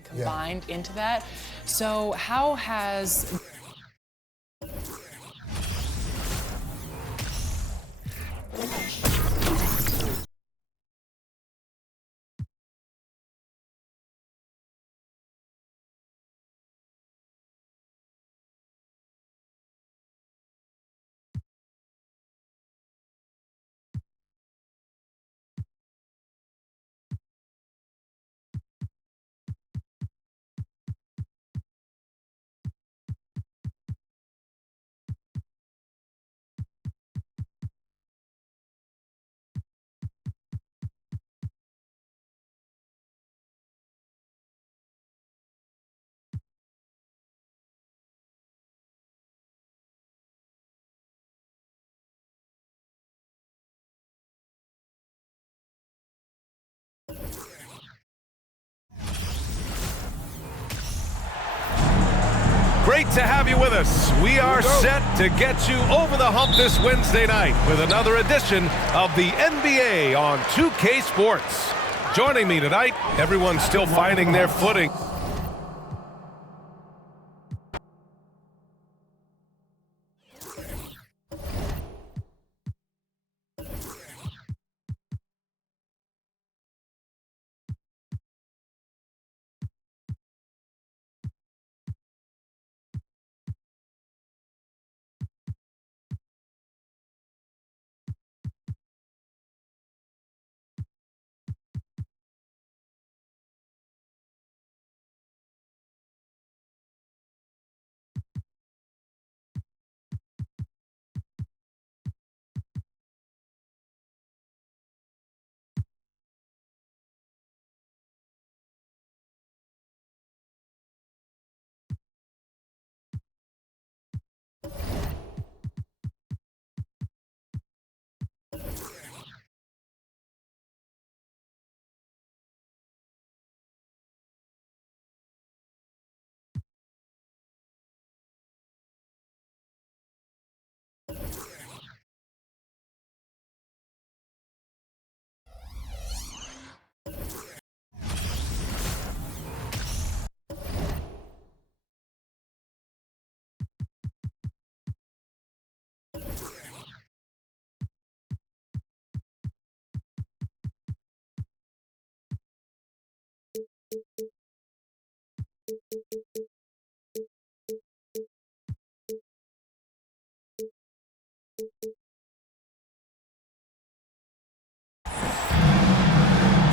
combined into that. So how has Great to have you with us. We are set to get you over the hump this Wednesday night with another edition of the NBA on 2K Sports. Joining me tonight, everyone's still finding their footing.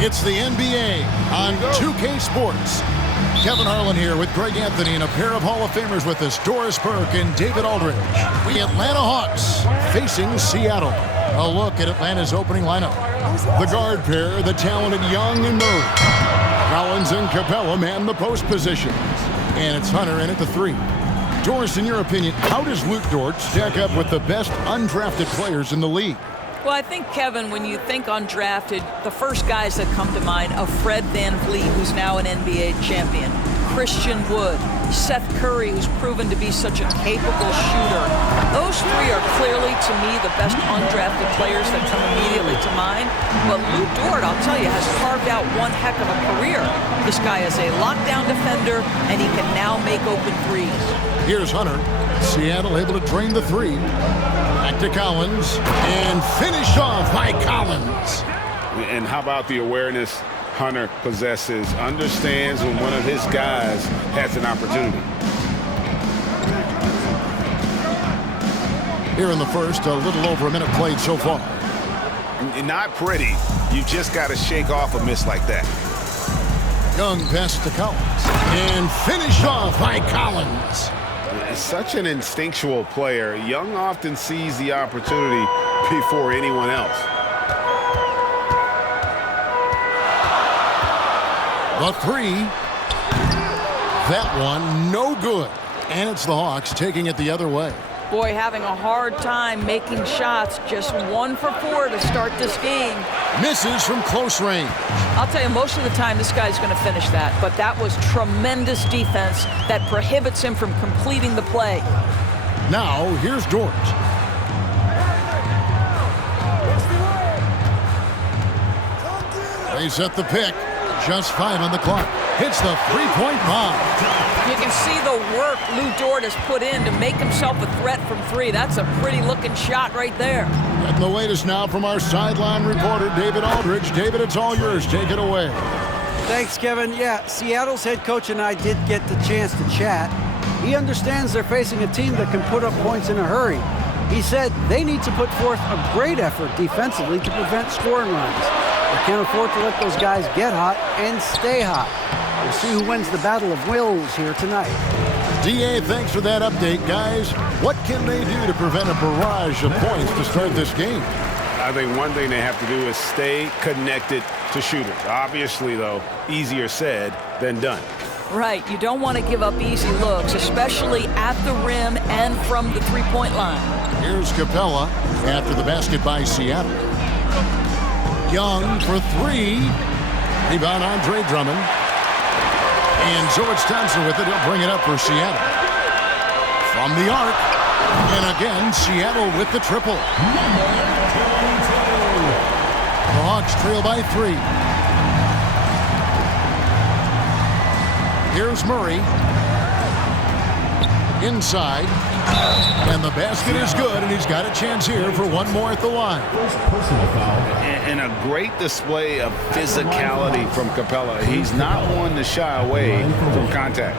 It's the NBA on 2K Sports. Kevin Harlan here with Greg Anthony and a pair of Hall of Famers with us, Doris Burke and David Aldridge. The Atlanta Hawks facing Seattle. A look at Atlanta's opening lineup. The guard pair, the talented Young and Murray. Collins and Capella man the post position. And it's Hunter in at the three. Doris, in your opinion, how does Luke Dort stack up with the best undrafted players in the league? Well, I think, Kevin, when you think undrafted, the first guys that come to mind are Fred VanVleet, who's now an NBA champion, Christian Wood, Seth Curry, who's proven to be such a capable shooter. Those three are clearly, to me, the best undrafted players that come immediately to mind. But Luke Dort, I'll tell you, has carved out one heck of a career. This guy is a lockdown defender, and he can now make open threes. Here's Hunter. Seattle able to drain the three. Back to Collins. And finish off by Collins. And how about the awareness Hunter possesses? Understands when one of his guys has an opportunity. Here in the first, a little over a minute played so far. Not pretty. You just got to shake off a miss like that. Young pass to Collins. And finish off by Collins. Such an instinctual player. Young often sees the opportunity before anyone else. The three. That one, no good. And it's the Hawks taking it the other way. Boy, having a hard time making shots. Just 1 for 4 to start this game. Misses from close range. I'll tell you, most of the time this guy's going to finish that. But that was tremendous defense that prohibits him from completing the play. Now, here's Dort. They set the pick. Just 5 on the clock. hits the three-point bomb. You can see the work Lou Dort has put in to make himself a threat from three. That's a pretty-looking shot right there. And the latest now from our sideline reporter, David Aldridge. David, it's all yours. Take it away. Thanks, Kevin. Yeah, Seattle's head coach and I did get the chance to chat. He understands they're facing a team that can put up points in a hurry. He said they need to put forth a great effort defensively to prevent scoring runs. They can't afford to let those guys get hot and stay hot. We'll see who wins the battle of wills here tonight. DA, thanks for that update, guys. What can they do to prevent a barrage of points to start this game? I think one thing they have to do is stay connected to shooters. Obviously, though, easier said than done. Right, you don't want to give up easy looks, especially at the rim and from the three-point line. Here's Capella after the basket by Seattle. Young for three. Rebound, Andre Drummond. And George Thompson with it. He'll bring it up for Seattle. From the arc. And again, Seattle with the triple. The Hawks trail by three. Here's Murray. Inside. And the basket is good, and he's got a chance here for one more at the line. And a great display of physicality from Capella. He's not one to shy away from contact.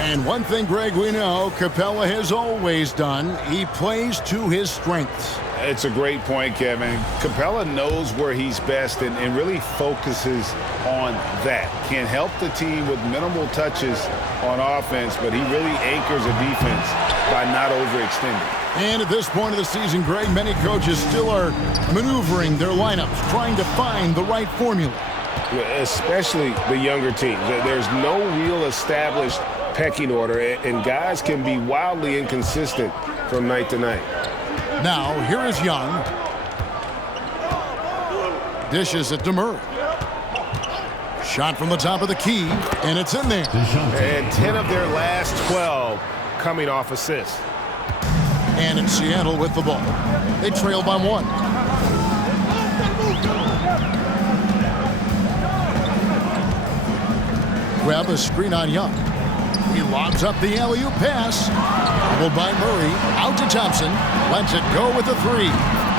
And one thing, Greg, we know Capella has always done, he plays to his strengths. It's a great point, Kevin. Capella knows where he's best and really focuses on that. Can help the team with minimal touches on offense, but he really anchors a defense by not overextending. And at this point of the season, Greg, many coaches still are maneuvering their lineups, trying to find the right formula. Especially the younger teams. There's no real established pecking order, and guys can be wildly inconsistent from night to night. Now, here is Young. Dishes it to Murray. Shot from the top of the key, and it's in there. And 10 of their last 12 coming off assists. And it's Seattle with the ball. They trail by one. Grab a screen on Young. He lobs up the alley-oop pass. Dribbled by Murray. Out to Thompson. Lets it go with the three.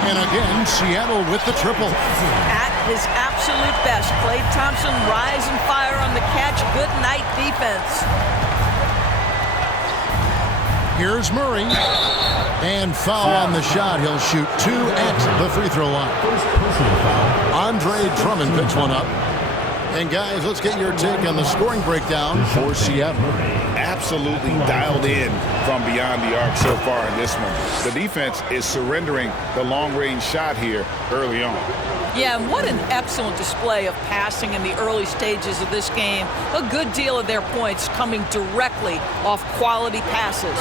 And again, Seattle with the triple. At his absolute best, Klay Thompson rise and fire on the catch. Good night defense. Here's Murray. And foul on the shot. He'll shoot two at the free throw line. Andre Drummond picks one up. And guys, let's get your take on the scoring breakdown for Seattle. Absolutely dialed in from beyond the arc so far in this one. The defense is surrendering the long-range shot here early on. Yeah, and what an excellent display of passing in the early stages of this game. A good deal of their points coming directly off quality passes.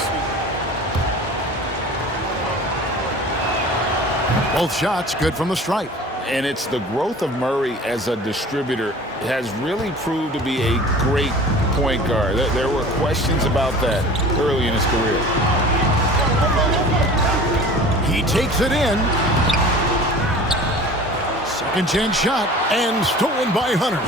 Both shots good from the stripe. And it's the growth of Murray as a distributor has really proved to be a great point guard. There were questions about that early in his career. He takes it in. Second chance shot and stolen by Hunter.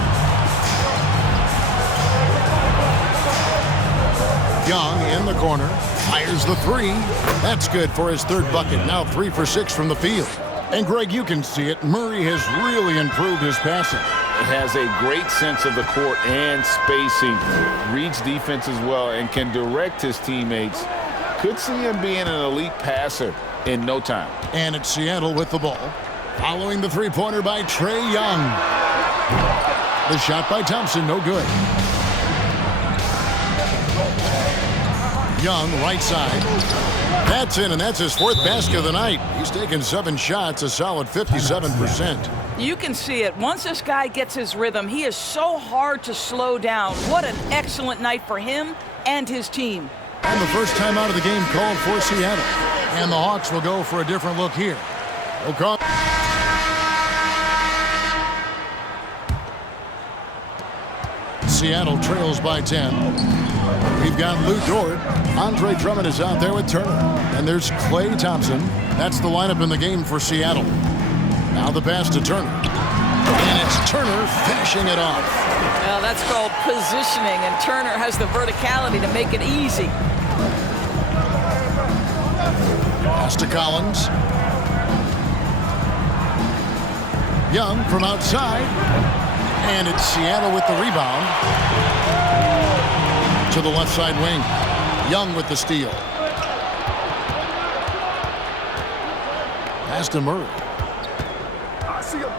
Young in the corner. Fires the three. That's good for his third bucket. Now 3 for 6 from the field. And Greg, you can see it. Murray has really improved his passing. Has a great sense of the court and spacing. Reads defense as well and can direct his teammates. Could see him being an elite passer in no time. And it's Seattle with the ball. Following the three-pointer by Trae Young. The shot by Thompson, no good. Young, right side. That's in, and that's his 4th basket of the night. He's taken 7 shots, a solid 57%. You can see it. Once this guy gets his rhythm, he is so hard to slow down. What an excellent night for him and his team. And the first time out of the game called for Seattle. And the Hawks will go for a different look here. O'Connor. Seattle trails by 10. We've got Lou Dort. Andre Drummond is out there with Turner. And there's Klay Thompson. That's the lineup in the game for Seattle. Now the pass to Turner. And it's Turner finishing it off. Well, that's called positioning, and Turner has the verticality to make it easy. Pass to Collins. Young from outside. And it's Seattle with the rebound. To the left side wing. Young with the steal. Pass to Murray. I see him.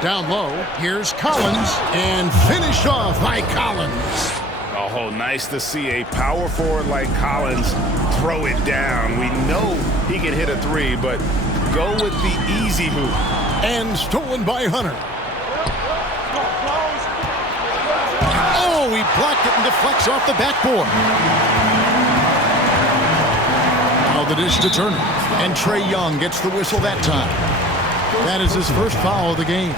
Down low, here's Collins, and finished off by Collins. Oh, nice to see a power forward like Collins throw it down. We know he can hit a three, but go with the easy move. And stolen by Hunter. Oh, he blocked it and deflects off the backboard. Now the dish to Turner, and Trae Young gets the whistle that time. That is his first foul of the game.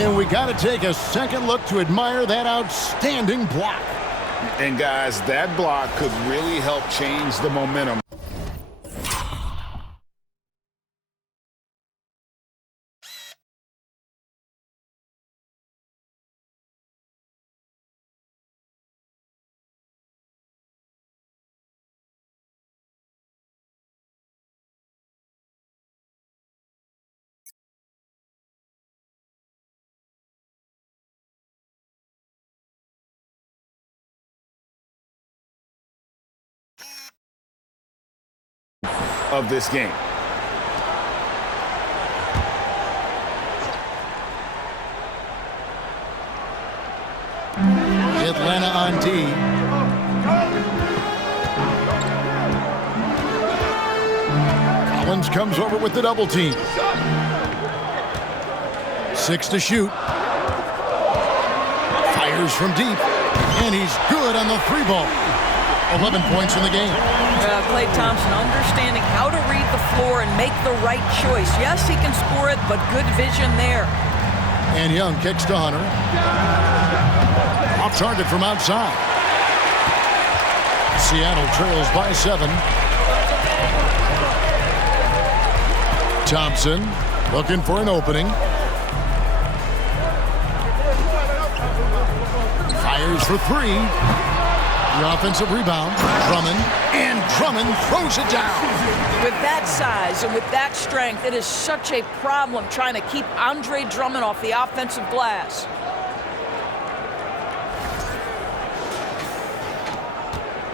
And we got to take a second look to admire that outstanding block. And guys, that block could really help change the momentum. Of this game. Atlanta on D. Collins comes over with the double team. 6 to shoot. Fires from deep. And he's good on the 3-ball. 11 points in the game. Klay Thompson understanding how to read the floor and make the right choice. Yes, he can score it, but good vision there. And Young kicks to Hunter. Off target from outside. Seattle trails by 7. Thompson looking for an opening. Fires for 3. The offensive rebound, Drummond, and Drummond throws it down. With that size and with that strength, it is such a problem trying to keep Andre Drummond off the offensive glass.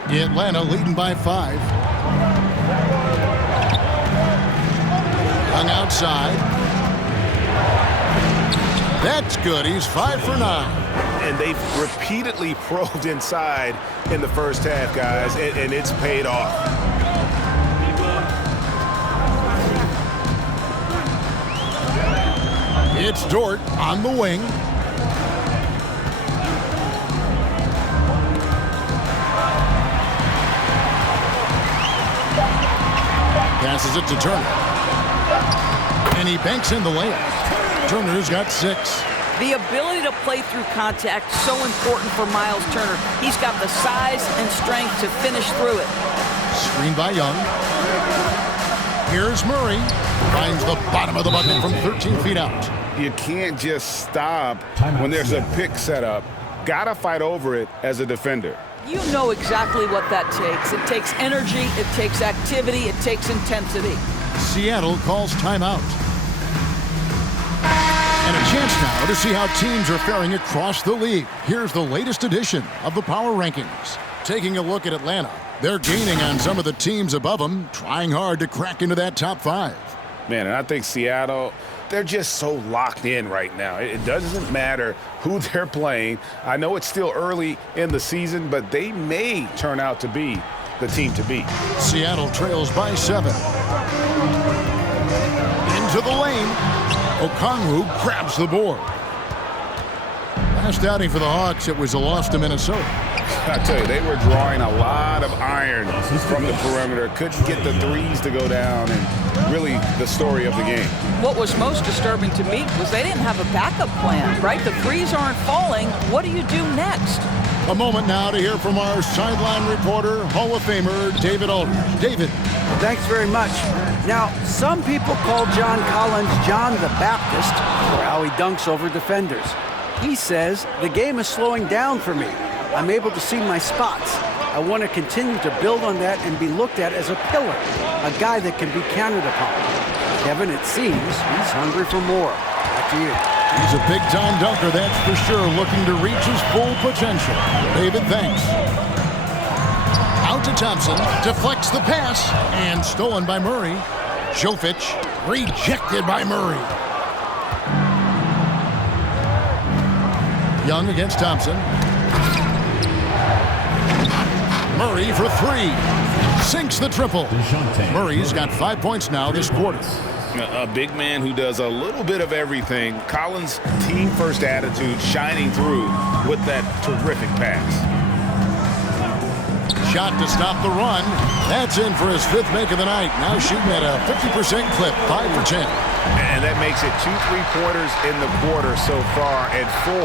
Atlanta leading by 5. Young outside. That's good. He's 5 for 9. And they've repeatedly probed inside in the first half, guys, and it's paid off. It's Dort on the wing. Passes it to Turner. And he banks in the layup. Turner's got 6. The ability to play through contact is so important for Miles Turner. He's got the size and strength to finish through it. Screen by Young. Here's Murray. Finds the bottom of the bucket from 13 feet out. You can't just stop when there's a pick set up. Gotta fight over it as a defender. You know exactly what that takes. It takes energy, it takes activity, it takes intensity. Seattle calls timeout. And a chance now to see how teams are faring across the league. Here's the latest edition of the Power Rankings. Taking a look at Atlanta. They're gaining on some of the teams above them, trying hard to crack into that top 5. Man, and I think Seattle, they're just so locked in right now. It doesn't matter who they're playing. I know it's still early in the season, but they may turn out to be the team to beat. Seattle trails by 7. Into the lane. Okongwu grabs the board. Last outing for the Hawks, it was a loss to Minnesota. I tell you, they were drawing a lot of iron from the perimeter. Couldn't get the threes to go down, and really the story of the game. What was most disturbing to me was they didn't have a backup plan, right? The threes aren't falling. What do you do next? A moment now to hear from our sideline reporter, Hall of Famer David Aldridge. David. Thanks very much. Now, some people call John Collins John the Baptist for how he dunks over defenders. He says, the game is slowing down for me. I'm able to see my spots. I want to continue to build on that and be looked at as a pillar, a guy that can be counted upon. Kevin, it seems he's hungry for more. Back to you. He's a big-time dunker, that's for sure, looking to reach his full potential. David, thanks. Out to Thompson, deflects the pass, and stolen by Murray. Jovic, rejected by Murray. Young against Thompson. Murray for three. Sinks the triple. Murray's got 5 points now this quarter. A big man who does a little bit of everything. Collins' team-first attitude shining through with that terrific pass. Shot to stop the run. That's in for his 5th make of the night. Now shooting at a 50% clip, 5 for 10. And that makes it 2 3-pointers in the quarter so far and 4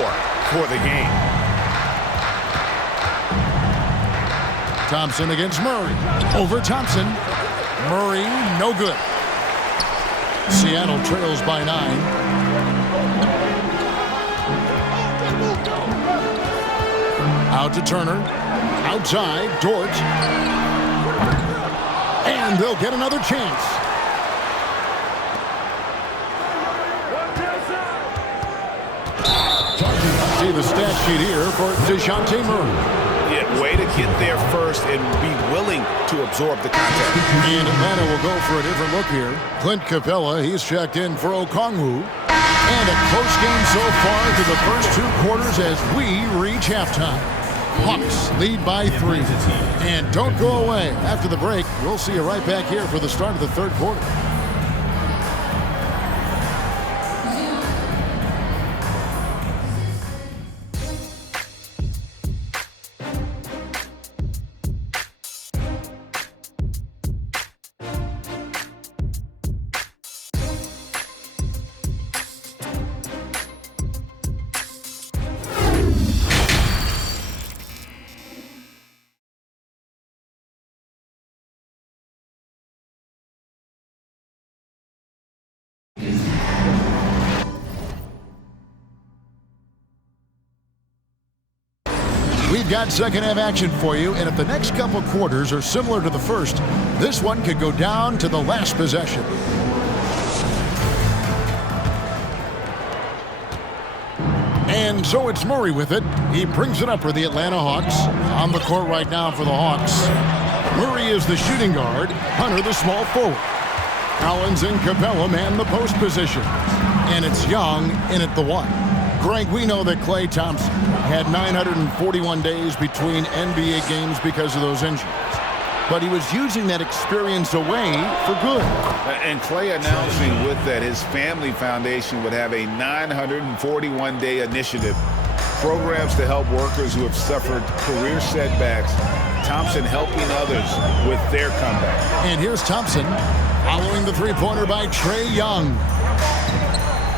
for the game. Thompson against Murray. Over Thompson. Murray, no good. Seattle trails by 9. Out to Turner. Outside, Dort. And they'll get another chance. See the stat sheet here for DeJounte Murray. Yeah, way to get there first and be willing to absorb the contact. And Atlanta will go for a different look here. Clint Capella, he's checked in for Okongwu. And a close game so far through the first 2 quarters as we reach halftime. Hawks lead by 3. And don't go away. After the break, we'll see you right back here for the start of the 3rd quarter. We've got second half action for you, and if the next couple quarters are similar to the first, this one could go down to the last possession. And so it's Murray with it. He brings it up for the Atlanta Hawks. On the court right now for the Hawks. Murray is the shooting guard. Hunter the small forward. Collins and Capella man the post position. And it's Young in at the 1. Greg, we know that Klay Thompson had 941 days between NBA games because of those injuries. But he was using that experience away for good. And Klay announcing with that his family foundation would have a 941-day initiative. Programs to help workers who have suffered career setbacks. Thompson helping others with their comeback. And here's Thompson following the three-pointer by Trae Young.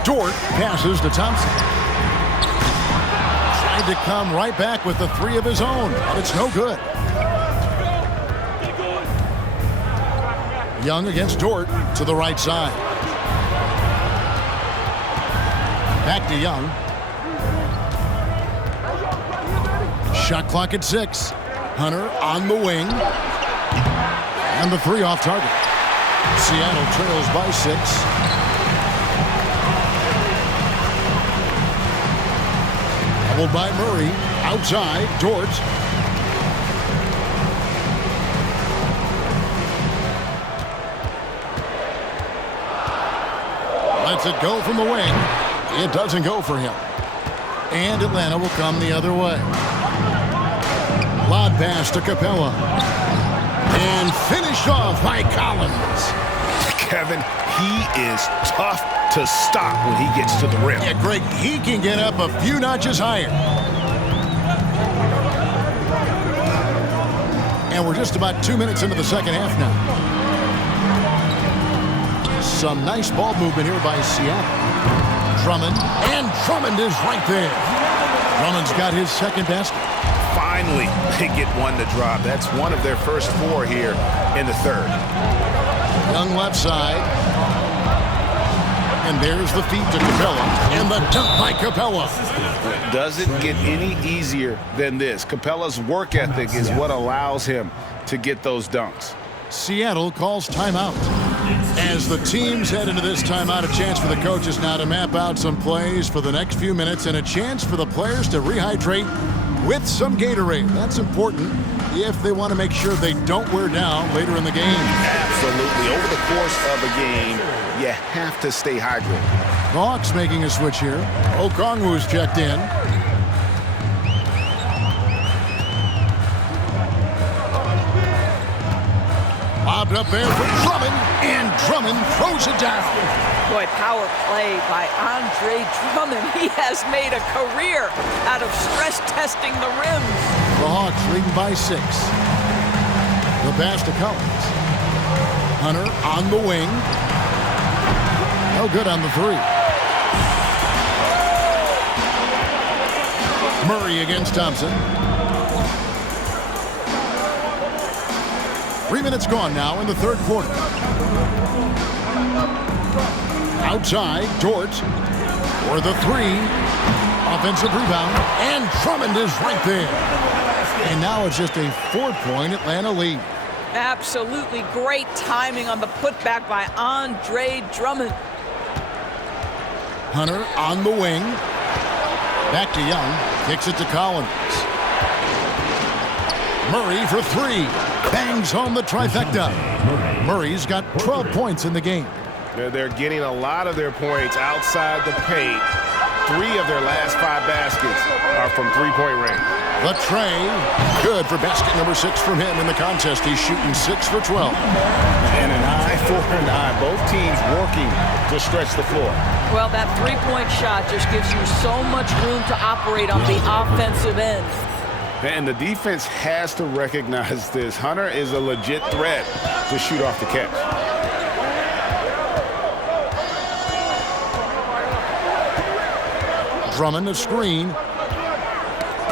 Dort passes to Thompson. To come right back with the 3 of his own, but it's no good. Young against Dort to the right side. Back to Young. Shot clock at 6. Hunter on the wing. And the 3 off target. Seattle trails by 6. By Murray, outside, Dort. Lets it go from the wing. It doesn't go for him. And Atlanta will come the other way. Lob pass to Capella. And finished off by Collins. Kevin, he is tough to stop when he gets to the rim. Yeah, Greg, he can get up a few notches higher. And we're just about 2 minutes into the second half now. Some nice ball movement here by Seattle. Drummond, and Drummond is right there. Drummond's got his second basket. Finally, they get one to drop. That's one of their first 4 here in the 3rd. Young left side. And there's the feed to Capella. And the dunk by Capella. Doesn't get any easier than this. Capella's work ethic is what allows him to get those dunks. Seattle calls timeout. As the teams head into this timeout, a chance for the coaches now to map out some plays for the next few minutes and a chance for the players to rehydrate with some Gatorade. That's important if they want to make sure they don't wear down later in the game. Absolutely. Over the course of a game, you have to stay hydrated. The Hawks making a switch here. Okongwu's checked in. Lobbed up there for Drummond, and Drummond throws it down. Boy, power play by Andre Drummond. He has made a career out of stress testing the rims. The Hawks leading by 6. The pass to Collins. Hunter on the wing. No good on the 3. Murray against Thompson. 3 minutes gone now in the third quarter. Outside, Dort for the 3. Offensive rebound, and Drummond is right there. And now it's just a 4-point Atlanta lead. Absolutely great timing on the putback by Andre Drummond. Hunter on the wing. Back to Young. Kicks it to Collins. Murray for 3. Bangs home the trifecta. Murray's got 12 points in the game. They're getting a lot of their points outside the paint. 3 of their last 5 baskets are from three-point range. The tray. Good for basket number 6 from him in the contest. He's shooting 6 for 12. And an eye for an eye. Both teams working to stretch the floor. Well, that three-point shot just gives you so much room to operate on the offensive end. And the defense has to recognize this. Hunter is a legit threat to shoot off the catch. Drummond a screen.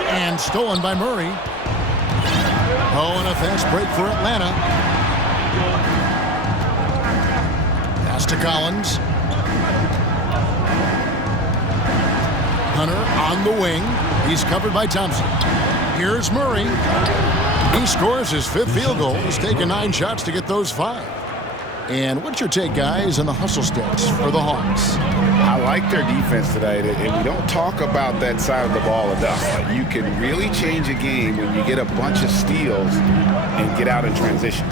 And stolen by Murray. Oh, and a fast break for Atlanta. Pass to Collins. Hunter on the wing. He's covered by Thompson. Here's Murray. He scores his 5th field goal. He's taken 9 shots to get those 5. And what's your take, guys, on the hustle sticks for the Hawks? I like their defense tonight, and we don't talk about that side of the ball enough. You can really change a game when you get a bunch of steals and get out in transition.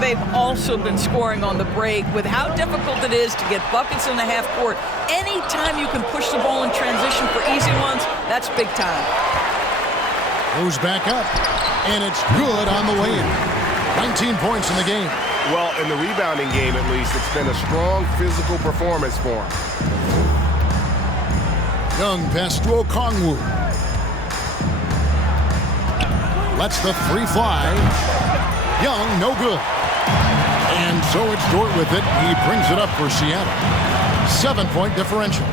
They've also been scoring on the break with how difficult it is to get buckets in the half court. Anytime you can push the ball in transition for easy ones, that's big time. Goes back up, and it's good on the way in. 19 points in the game. Well, in the rebounding game, at least, it's been a strong physical performance for him. Young pass to Okongwu. Lets the 3 fly. Young, no good. And so it's Dort with it. He brings it up for Seattle. 7-point differential.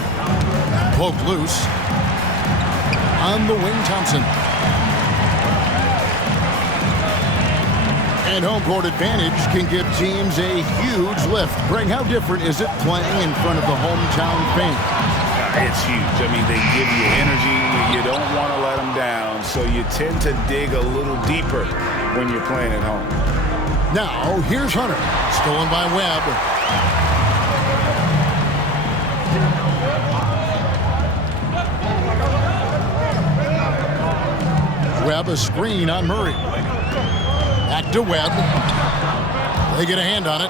Poked loose. On the wing, Thompson. And home court advantage can give teams a huge lift. Greg, how different is it playing in front of the hometown fans? It's huge. I mean, they give you energy. You don't want to let them down, so you tend to dig a little deeper when you're playing at home. Now, here's Hunter. Stolen by Webb. Webb a screen on Murray. Back to Webb. They get a hand on it.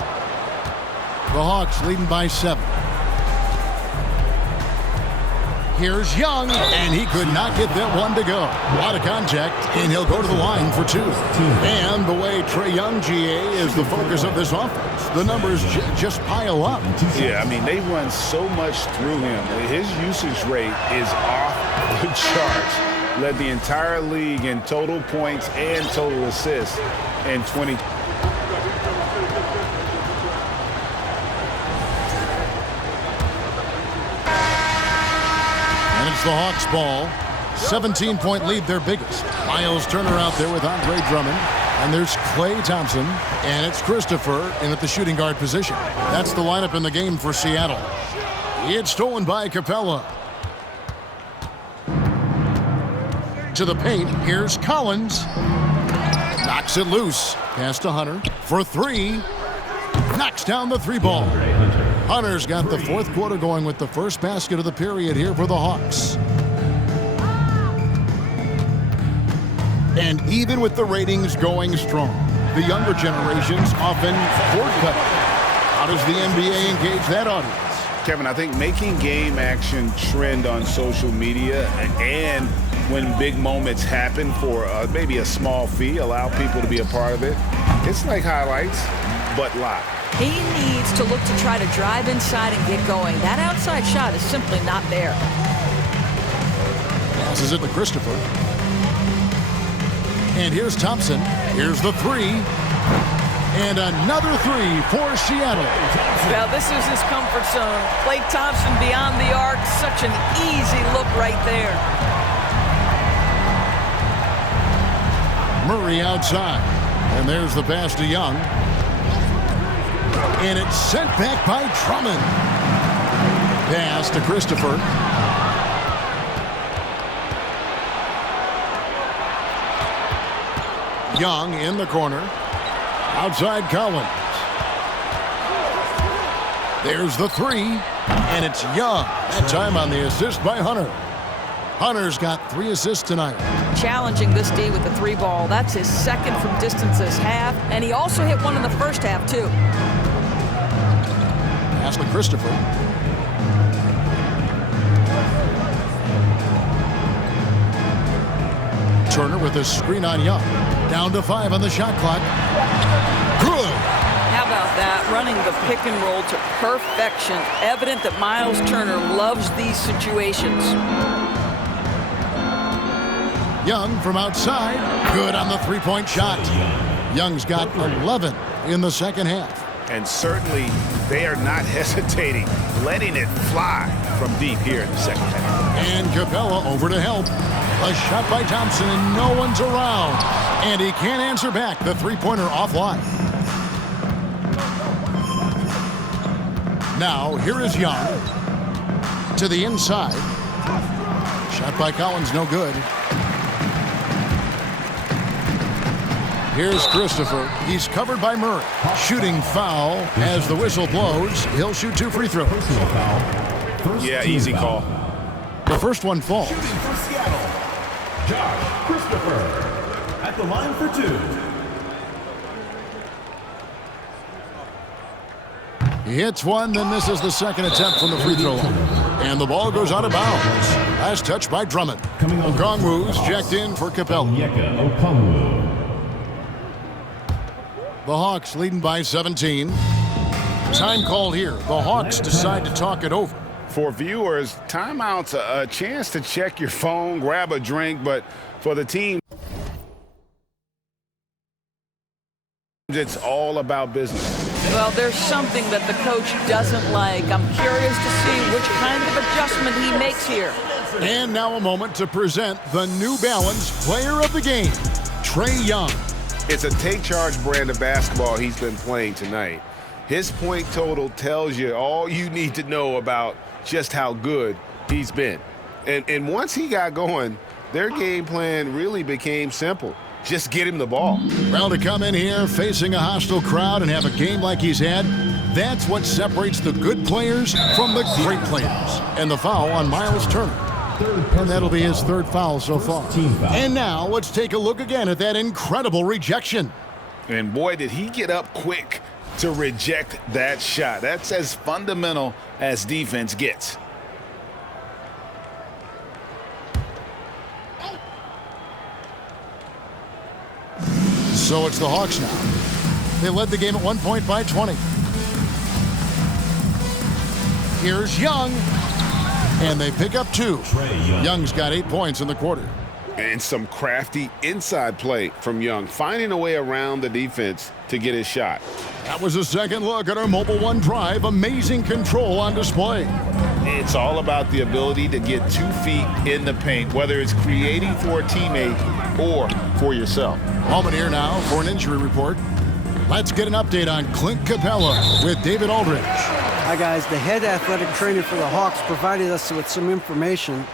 The Hawks leading by 7. Here's Young, and he could not get that one to go. A lot of contact, and he'll go to the line for 2. And the way Trae Young, GA, is the focus of this offense, the numbers just pile up. Yeah, I mean, they run so much through him. His usage rate is off the charts. Led the entire league in total points and total assists in 20. And it's the Hawks ball. 17-point lead, their biggest. Miles Turner out there with Andre Drummond. And there's Klay Thompson, and it's Christopher in at the shooting guard position. That's the lineup in the game for Seattle. It's stolen by Capella. To the paint, here's Collins. Knocks it loose. Pass to Hunter for three. Knocks down the three ball. Hunter's got the fourth quarter going with the first basket of the period here for the Hawks. And even with the ratings going strong, the younger generations often cord-cut. How does the NBA engage that audience? Kevin, I think making game action trend on social media and when big moments happen for maybe a small fee, allow people to be a part of it. It's like highlights, but live. He needs to look to try to drive inside and get going. That outside shot is simply not there. Passes it to Christopher. And here's Thompson. Here's the three. And another three for Seattle. Now this is his comfort zone. Klay Thompson beyond the arc. Such an easy look right there. Murray outside. And there's the pass to Young. And it's sent back by Drummond. Pass to Christopher. Young in the corner. Outside Collins. There's the three. And it's Young. That time on the assist by Hunter. Hunter's got 3 assists tonight. Challenging this D with the three ball. That's his second from distance this half. And he also hit one in the first half, too. Pass to Christopher. Turner with a screen on Young. Down to 5 on the shot clock. Good. How about that? Running the pick and roll to perfection. Evident that Miles Turner loves these situations. Young from outside. Good on the three-point shot. Young's got 11 in the second half. And certainly they are not hesitating, letting it fly from deep here in the second half. And Capella over to help. A shot by Thompson, and no one's around. And he can't answer back. The three-pointer offline. Now, here is Young. To the inside. Shot by Collins, no good. Here's Christopher. He's covered by Murray. Shooting foul as the whistle blows. He'll shoot 2 free throws. Yeah, easy call. The first one falls. Shooting for Seattle, Josh Christopher at the line for 2. He hits one, then misses the second attempt from the free throw line. And the ball goes out of bounds. Last touch by Drummond. Okongwu's checked in for Capella. The Hawks leading by 17. Time called here. The Hawks decide to talk it over. For viewers, timeout's a chance to check your phone, grab a drink, but for the team, it's all about business. Well, there's something that the coach doesn't like. I'm curious to see which kind of adjustment he makes here. And now a moment to present the New Balance Player of the Game, Trae Young. It's a take-charge brand of basketball he's been playing tonight. His point total tells you all you need to know about just how good he's been. And once he got going, their game plan really became simple. Just get him the ball. Well, to come in here facing a hostile crowd and have a game like he's had, that's what separates the good players from the great players. And the foul on Miles Turner. And that'll be his third foul so far. And now let's take a look again at that incredible rejection. And boy, did he get up quick to reject that shot. That's as fundamental as defense gets. So it's the Hawks now. They led the game at one point by 20. Here's Young. And they pick up 2. Young's got 8 points in the quarter. And some crafty inside play from Young, finding a way around the defense to get his shot. That was a second look at our Mobile One Drive. Amazing control on display. It's all about the ability to get 2 feet in the paint, whether it's creating for a teammate or for yourself. Moment here now for an injury report. Let's get an update on Clint Capella with David Aldridge. Hi, guys. The head athletic trainer for the Hawks provided us with some information.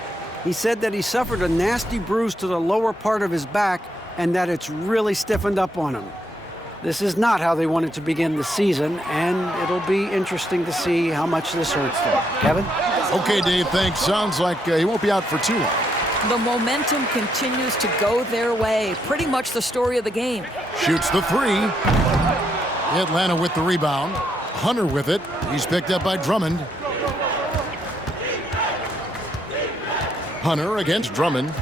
He said that he suffered a nasty bruise to the lower part of his back and that it's really stiffened up on him. This is not how they wanted to begin the season, and it'll be interesting to see how much this hurts them. Kevin? Okay, Dave, thanks. Sounds like he won't be out for too long. The momentum continues to go their way. Pretty much the story of the game. Shoots the three. Atlanta with the rebound. Hunter with it. He's picked up by Drummond. Hunter against Drummond.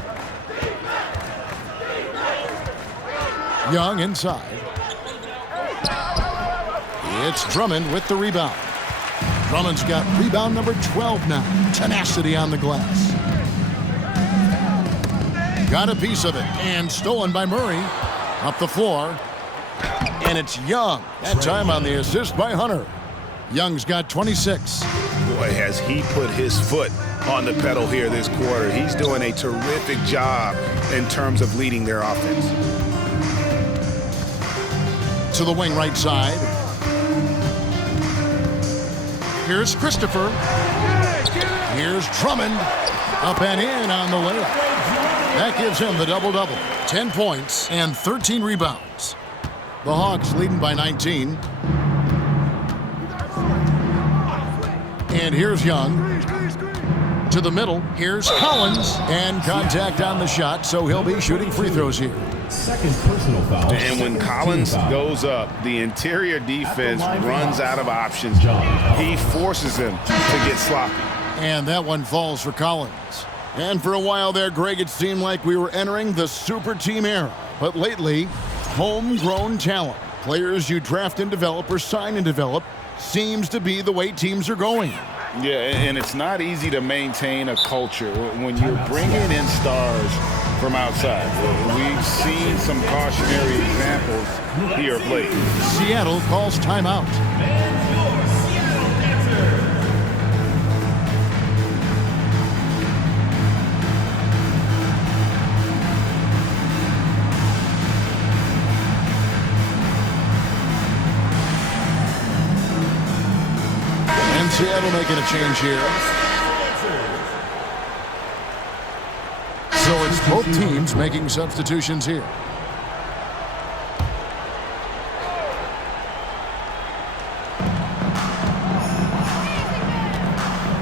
Young inside. It's Drummond with the rebound. Drummond's got rebound number 12 now. Tenacity on the glass. Got a piece of it and stolen by Murray. Up the floor. And it's Young. That time on the assist by Hunter. Young's got 26. Boy, has he put his foot on the pedal here this quarter. He's doing a terrific job in terms of leading their offense. To the wing right side. Here's Christopher. Here's Drummond. Up and in on the layup. That gives him the double-double. 10 points and 13 rebounds. The Hawks leading by 19. And here's Young. To the middle. Here's Collins. And contact on the shot, so he'll be shooting free throws here. Second personal foul. And when Collins goes up, the interior defense runs out of options. He forces them to get sloppy. And that one falls for Collins. And for a while there, Greg, it seemed like we were entering the super team era. But lately, homegrown talent, players you draft and develop or sign and develop, seems to be the way teams are going. Yeah, and it's not easy to maintain a culture when you're bringing in stars from outside. We've seen some cautionary examples here of late. Seattle calls timeout. And Seattle making a change here. So it's both teams making substitutions here.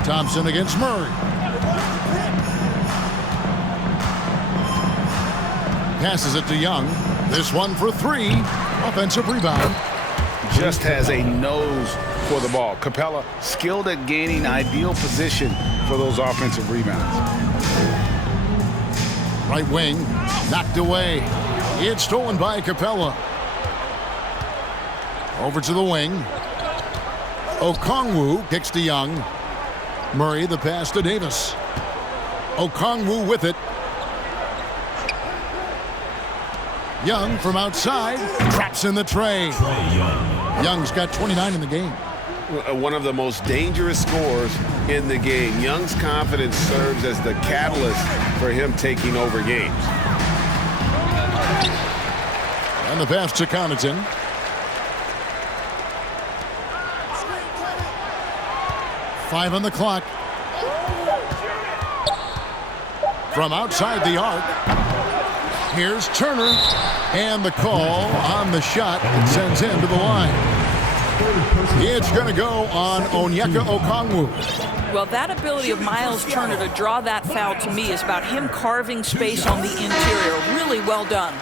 Thompson against Murray. Passes it to Young. This one for three. Offensive rebound. Just has a nose for the ball. Capella skilled at gaining ideal position for those offensive rebounds. Right wing, knocked away. It's stolen by Capella. Over to the wing. Okongwu kicks to Young. Murray the pass to Davis. Okongwu with it. Young from outside, traps in the tray. Young's got 29 in the game. One of the most dangerous scorers in the game. Young's confidence serves as the catalyst for him taking over games. And the pass to Connaughton. Five on the clock. From outside the arc. Here's Turner. And the call on the shot that sends him to the line. It's going to go on Onyeka Okongwu. Well, that ability of Miles Turner to draw that foul to me is about him carving space on the interior. Really well done.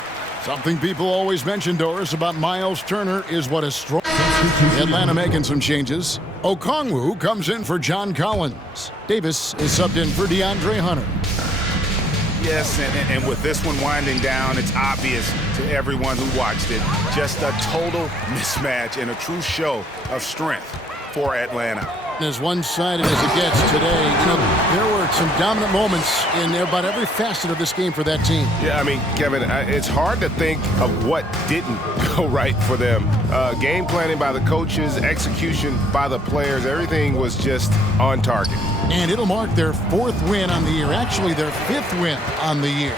Something people always mention, Doris, about Miles Turner is what is strong. Atlanta making some changes. Okongwu comes in for John Collins. Davis is subbed in for DeAndre Hunter. Yes, and with this one winding down, it's obvious to everyone who watched it. Just a total mismatch and a true show of strength for Atlanta. As one-sided as it gets today, there were some dominant moments in about every facet of this game for that team. Yeah, I mean, Kevin, it's hard to think of what didn't go right for them. Game planning by the coaches, execution by the players, everything was just on target. And it'll mark their fourth win on the year, actually their fifth win on the year.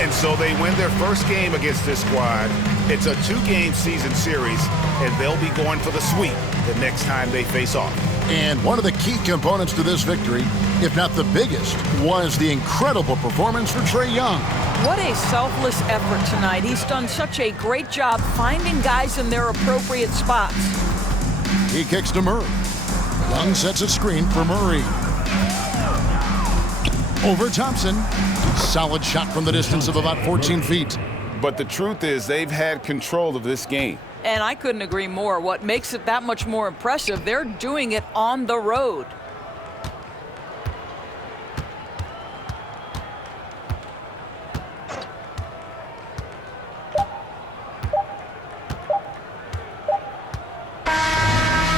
And so they win their first game against this squad. It's a 2-game season series, and they'll be going for the sweep the next time they face off. And one of the key components to this victory, if not the biggest, was the incredible performance for Trae Young. What a selfless effort tonight. He's done such a great job finding guys in their appropriate spots. He kicks to Murray. Young sets a screen for Murray. Over Thompson. Solid shot from the distance of about 14 feet. But the truth is they've had control of this game. And I couldn't agree more. What makes it that much more impressive, they're doing it on the road.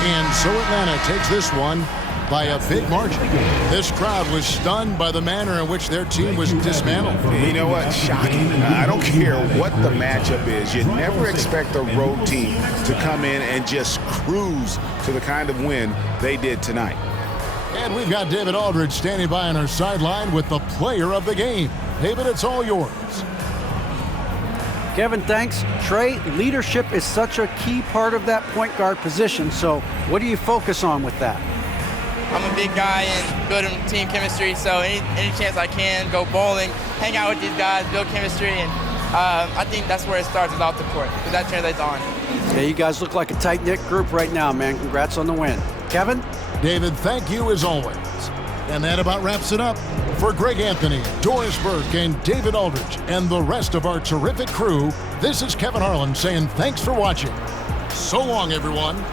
And so Atlanta takes this one by a big margin. This crowd was stunned by the manner in which their team was dismantled. You know what? Shocking. I don't care what the matchup is. You never expect a road team to come in and just cruise to the kind of win they did tonight. And we've got David Aldridge standing by on our sideline with the player of the game. David, it's all yours. Kevin, thanks. Trae, leadership is such a key part of that point guard position. So what do you focus on with that? I'm a big guy and good in team chemistry, so any chance I can, go bowling, hang out with these guys, build chemistry, and I think that's where it starts, is off the court, because that translates on. Yeah, you guys look like a tight-knit group right now, man. Congrats on the win. Kevin? David, thank you as always. And that about wraps it up. For Greg Anthony, Doris Burke, and David Aldridge, and the rest of our terrific crew, this is Kevin Harlan saying thanks for watching. So long, everyone.